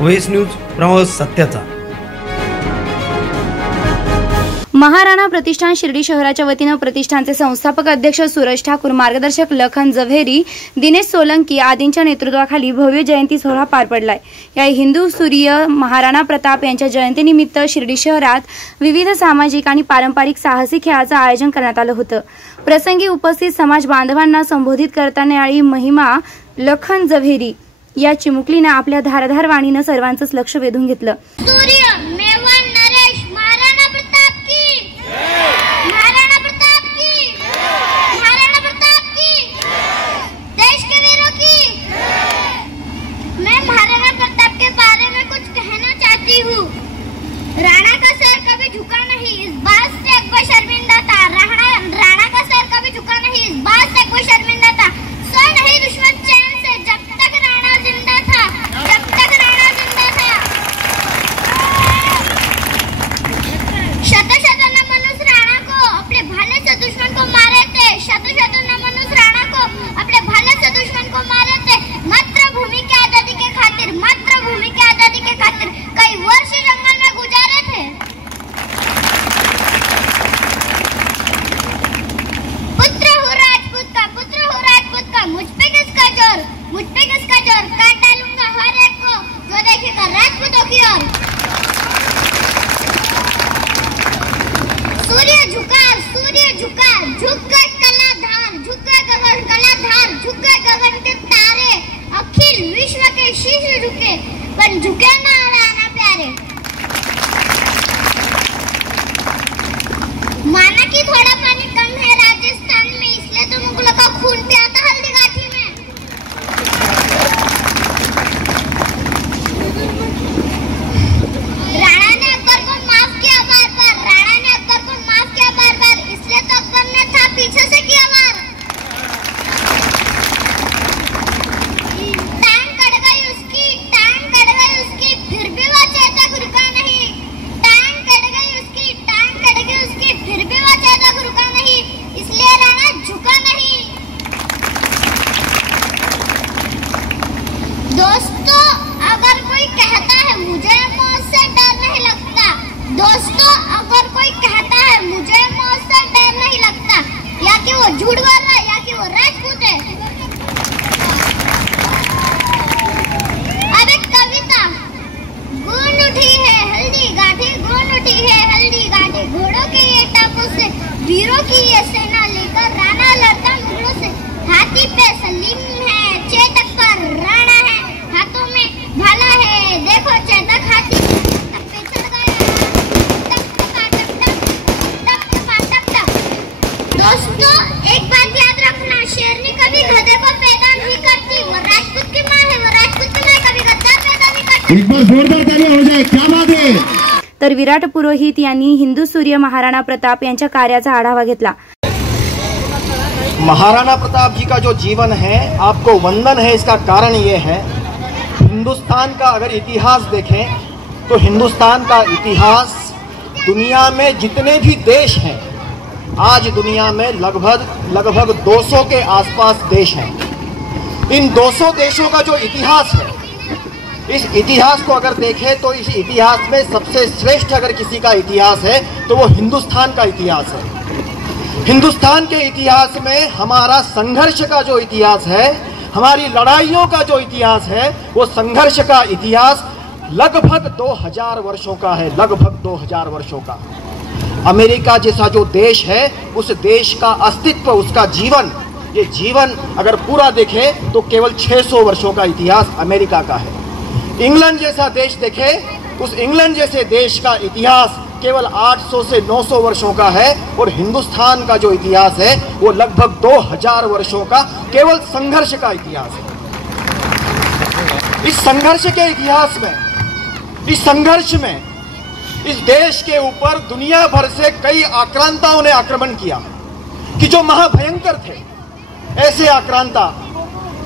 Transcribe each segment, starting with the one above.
OS news प्रवास सत्याचा। महाराणा प्रतिष्ठान शिर्डी शहराच्या वतीने प्रतिष्ठानचे संस्थापक अध्यक्ष सूरज ठाकूर, मार्गदर्शक लखन जव्हेरी, दिनेश सोलंकी आदींच्या नेतृत्वाखाली भव्य जयंती सोहळा पार पडलाय। या हिंदू सूर्य महाराणा प्रताप यांच्या जयंतीनिमित्त शिर्डी शहरात विविध सामाजिक आणि पारंपरिक साहसी खेळाचं आयोजन करण्यात आलं होतं। प्रसंगी उपस्थित समाज बांधवांना संबोधित करताना यावेळी महिमा लखन जव्हेरी या चिमुकलीने आपल्या धारदार वाणीने सर्वांचंच लक्ष वेधून घेतलं। राणा का सर कभी झुका नहीं, इस बात से अकबर शर्मिंदा था। राणा का सर कभी झुका नहीं, इस बात से अकबर शर्मिंदा था। सो नहीं दुश्मन चैन से जब तक राणा जिंदा था, जब तक राणा जिंदा था। शत शत न मनुष्य राणा को अपने भाले से दुश्मन को मारे थे। शत शत न मनुष्य राणा को अपने भाले से दुश्मन को मारे थे। मात्र भूमि की आजादी के खातिर, मात्र भूमि की आजादी के खातिर कई वर्ष जंगल में गुजारे थे। पुत्र हूँ राजपूत का, मुझ पे किसका जोर, मुझ पे किसका जोर। काट डालूंगा हर एक को जो देखेगा राजपूतों की ओर। सूर्य झुका, झुक गए कलाधार, झुक गए गगन कलाधार, झुक गए गगन के तारे। अखिल विश्व के शीश झुके, पर झुके ना राणा प्यारे। माना कि थोड़ा पानी कम है राजस्थान में, इसलिए तो मुगलों का खून पिया था हल्दी घाटी में। राणा ने अकबर को माफ किया बार बार, राणा ने अकबर को माफ किया बार बार, इसलिए तो अकबर ने था पीछे से किया वार। टांग कट गई उसकी, फिर भी वो चेतक रुका नहीं। टांग कट गई उसकी, फिर भी वो चेतक रुका नहीं, इसलिए राणा झुका नहीं। दोस्तों अगर कोई कहता है मुझे मौत से डर नहीं लगता, दोस्तों अगर कोई कहता है मुझे मौत से डर नहीं लगता, या कि वो झूठ बोल रहा है या कि वो राजपूत है। अब एक कविता, गूंज उठी है हल्दी घाटी, गूंज उठी है हल्दी घाटी। घोड़ों के ये टापों से वीरों की ये सेना लेकर राणा लड़ता मुगलों से। हाथी पे सलीम है, चेतक पर राणा है, हाथों में भाला है, देखो चेतक हाथी पे चढ़ गया। दोस्तों एक बात याद रखना, शेरनी कभी गधे को पैदा नहीं करती, वो राजपूत की माँ है, वो राजपूत की माँ कभी गद्दा पैदा नहीं करती। एक बार जोरदार ताली हो जाए, क्या बात है। तर विराट पुरोहित यांनी हिंदू सूर्य महाराणा प्रताप यांच्या कार्याचा आढावा घेतला। महाराणा प्रताप जी का जो जीवन है आपको वंदन है। इसका कारण ये है, हिंदुस्तान का अगर इतिहास देखें तो हिंदुस्तान का इतिहास दुनिया में जितने भी देश हैं, आज दुनिया में लगभग 200 के आसपास देश हैं। इन 200 देशों का जो इतिहास है, इस इतिहास को अगर देखें तो इस इतिहास में सबसे श्रेष्ठ अगर किसी का इतिहास है तो वो हिंदुस्तान का इतिहास है। हिंदुस्तान के इतिहास में हमारा संघर्ष का जो इतिहास है, हमारी लड़ाइयों का जो इतिहास है, वो संघर्ष का इतिहास लगभग 2000 वर्षों का है, लगभग 2000 वर्षों का। अमेरिका जैसा जो देश है, उस देश का अस्तित्व, उसका जीवन, ये जीवन अगर पूरा देखें तो केवल 600 वर्षों का इतिहास अमेरिका का है। इंग्लैंड जैसा देश देखे, उस इंग्लैंड जैसे देश का इतिहास केवल 800 से 900 वर्षों का है, और हिंदुस्तान का जो इतिहास है वो लगभग 2000 वर्षों का केवल संघर्ष का इतिहास है। इस संघर्ष के इतिहास में, इस संघर्ष में इस देश के ऊपर दुनिया भर से कई आक्रांताओं ने आक्रमण किया कि जो महाभयंकर थे। ऐसे आक्रांता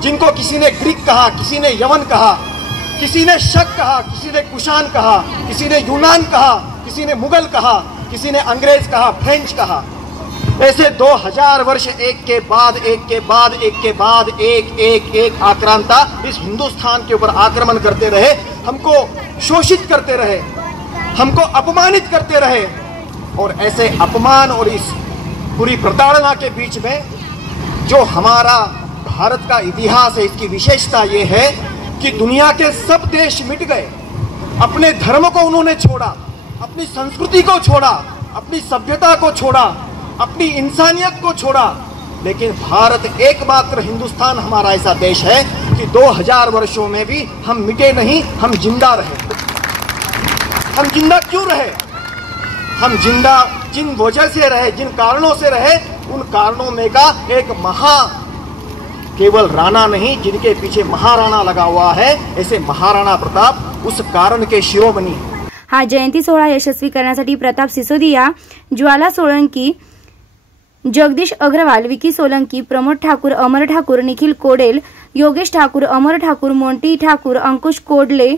जिनको किसी ने ग्रीक कहा, किसी ने यवन कहा, किसी ने शक कहा, किसी ने कुषाण कहा, किसी ने यूनान कहा, किसी ने मुगल कहा, किसी ने अंग्रेज कहा, फ्रेंच कहा। ऐसे 2000 वर्ष एक के बाद एक के बाद एक के बाद एक आक्रांता इस हिंदुस्तान के ऊपर आक्रमण करते रहे, हमको शोषित करते रहे, हमको अपमानित करते रहे। और ऐसे अपमान और इस पूरी प्रताड़ना के बीच में जो हमारा भारत का इतिहास है, इसकी विशेषता ये है कि दुनिया के सब देश मिट गए, अपने धर्म को उन्होंने छोड़ा, अपनी संस्कृति को छोड़ा, अपनी सभ्यता को छोड़ा, अपनी इंसानियत को छोड़ा, लेकिन भारत एकमात्र हिंदुस्तान हमारा ऐसा देश है कि 2000 वर्षों में भी हम मिटे नहीं, हम जिंदा रहे। हम जिंदा क्यों रहे? हम जिंदा जिन वजह से रहे, जिन कारणों से रहे, उन कारणों में का एक केवल राणा नहीं, जिनके पीछे महाराणा लगा हुआ है, ऐसे महाराणा प्रताप उस कारण के शिरोमणि। हा जयंती सोहळा यशस्वी करण्यासाठी प्रताप सिसोदिया, ज्वाला सोळंकी, जगदीश अग्रवाल, विकी सोलंकी, प्रमोद ठाकूर, अमर ठाकूर, निखिल कोडेल, योगेश ठाकूर, अमर ठाकूर, मोंटी ठाकूर, अंकुश कोडले,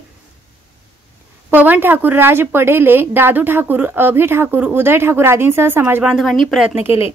पवन ठाकूर, राज पडेले, दादू ठाकूर, अभि ठाकूर, उदय ठाकूर आदींसह समाज बांधवांनी प्रयत्न केले।